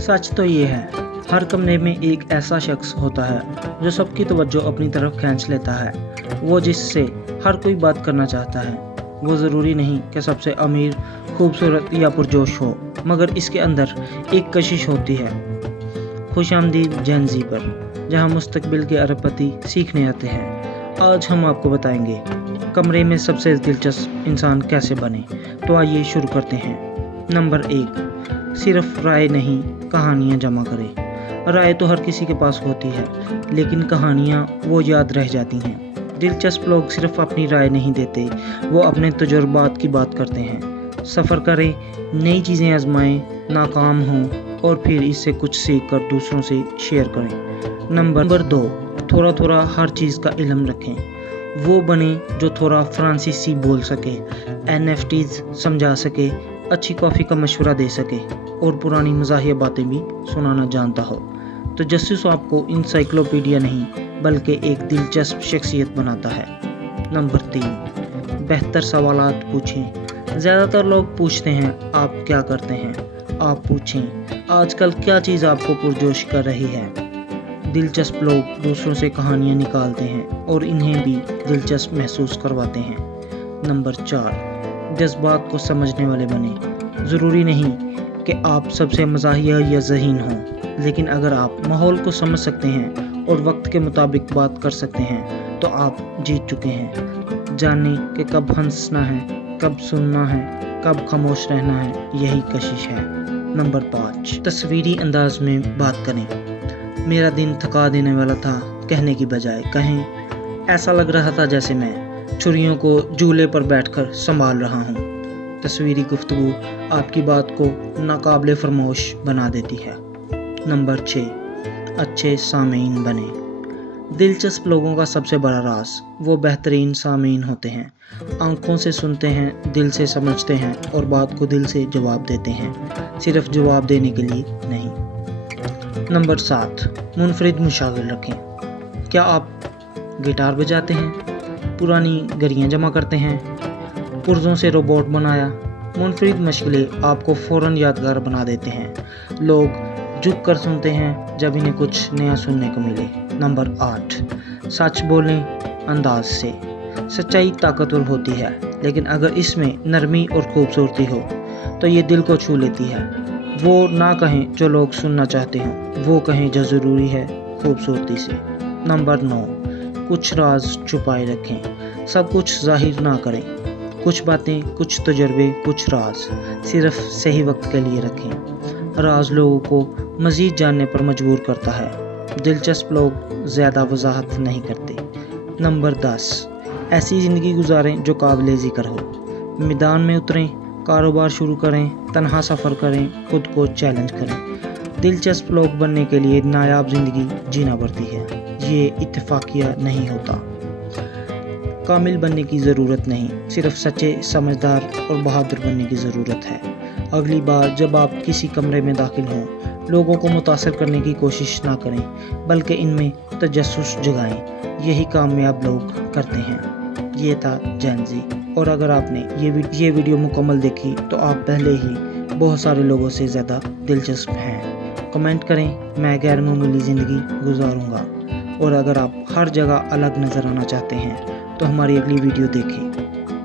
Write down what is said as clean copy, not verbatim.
सच तो ये है, हर कमरे में एक ऐसा शख्स होता है जो सबकी तवज्जो अपनी तरफ खींच लेता है, वो जिससे हर कोई बात करना चाहता है। वो ज़रूरी नहीं कि सबसे अमीर, खूबसूरत या पुरजोश हो, मगर इसके अंदर एक कशिश होती है। खुशामदीद जेन ज़ी पर, जहाँ मुस्तकबिल के अरबपति सीखने आते हैं। आज हम आपको बताएंगे कमरे में सबसे दिलचस्प इंसान कैसे बने। तो आइए शुरू करते हैं। नंबर 1, सिर्फ राय नहीं, कहानियाँ जमा करें। राय तो हर किसी के पास होती है, लेकिन कहानियाँ वो याद रह जाती हैं। दिलचस्प लोग सिर्फ अपनी राय नहीं देते, वो अपने तजुर्बात की बात करते हैं। सफ़र करें, नई चीज़ें आजमाएं, नाकाम हों और फिर इससे कुछ सीख कर दूसरों से शेयर करें। नंबर 2, थोड़ा थोड़ा हर चीज़ का इल्म रखें। वो बने जो थोड़ा फ्रांसीसी बोल सके, NFTs समझा सके, अच्छी कॉफ़ी का मशवरा दे सके और पुरानी मज़ाहिया बातें भी सुनाना जानता हो। तो जस्टिस आपको इंसाइक्लोपीडिया नहीं बल्कि एक दिलचस्प शख्सियत बनाता है। नंबर 3, बेहतर सवालात पूछें। ज़्यादातर लोग पूछते हैं आप क्या करते हैं, आप पूछें आजकल क्या चीज़ आपको पुरजोश कर रही है। दिलचस्प लोग दूसरों से कहानियाँ निकालते हैं और इन्हें भी दिलचस्प महसूस करवाते हैं। नंबर 4, जज्बात को समझने वाले बने। ज़रूरी नहीं कि आप सबसे मज़ाहिया या ज़हीन हों, लेकिन अगर आप माहौल को समझ सकते हैं और वक्त के मुताबिक बात कर सकते हैं तो आप जीत चुके हैं। जानें कि कब हंसना है, कब सुनना है, कब खामोश रहना है, यही कशिश है। नंबर 5, तस्वीरी अंदाज में बात करें। मेरा दिन थका देने वाला था कहने की बजाय कहें ऐसा लग रहा था जैसे मैं छुरियों को झूले पर बैठकर संभाल रहा हूँ। तस्वीरी गुफ्तगू आपकी बात को नाकाबिले फरमोश बना देती है। नंबर 6, अच्छे सामीन बने। दिलचस्प लोगों का सबसे बड़ा राज वो बेहतरीन सामीन होते हैं। आंखों से सुनते हैं, दिल से समझते हैं और बात को दिल से जवाब देते हैं, सिर्फ जवाब देने के लिए नहीं। नंबर 7, मुनफरिद मुशागिल रखें। क्या आप गिटार बजाते हैं, पुरानी गरियाँ जमा करते हैं, पुर्जों से रोबोट बनाया? मुनफरिद मशगले आपको फ़ौरन यादगार बना देते हैं। लोग झुक कर सुनते हैं जब इन्हें कुछ नया सुनने को मिले। नंबर 8, सच बोलें अंदाज से। सच्चाई ताकतवर होती है, लेकिन अगर इसमें नरमी और खूबसूरती हो तो ये दिल को छू लेती है। वो ना कहें जो लोग सुनना चाहते हों, वो कहें जो ज़रूरी है खूबसूरती से। नंबर 9, कुछ राज छुपाए रखें। सब कुछ जाहिर ना करें। कुछ बातें, कुछ तजुर्बे, कुछ राज सिर्फ सही वक्त के लिए रखें। राज लोगों को मज़ीद जानने पर मजबूर करता है। दिलचस्प लोग ज़्यादा वजाहत नहीं करते। नंबर 10, ऐसी ज़िंदगी गुजारें जो काबिल ज़िक्र हो। मैदान में उतरें, कारोबार शुरू करें, तन्हा सफ़र करें, खुद को चैलेंज करें। दिलचस्प लोग बनने के लिए नायाब ज़िंदगी जीना पड़ती है, ये इत्तेफाकिया नहीं होता। कामिल बनने की ज़रूरत नहीं, सिर्फ सच्चे, समझदार और बहादुर बनने की ज़रूरत है। अगली बार जब आप किसी कमरे में दाखिल हों, लोगों को मुतासर करने की कोशिश ना करें, बल्कि इनमें तजस्सुस जगाएं। यही कामयाब लोग करते हैं। ये था जेन ज़ी, और अगर आपने ये वीडियो मुकम्मल देखी तो आप पहले ही बहुत सारे लोगों से ज़्यादा दिलचस्प हैं। कमेंट करें, मैं गैर मामूली ज़िंदगी गुजारूँगा। और अगर आप हर जगह अलग नज़र आना चाहते हैं तो हमारी अगली वीडियो देखें।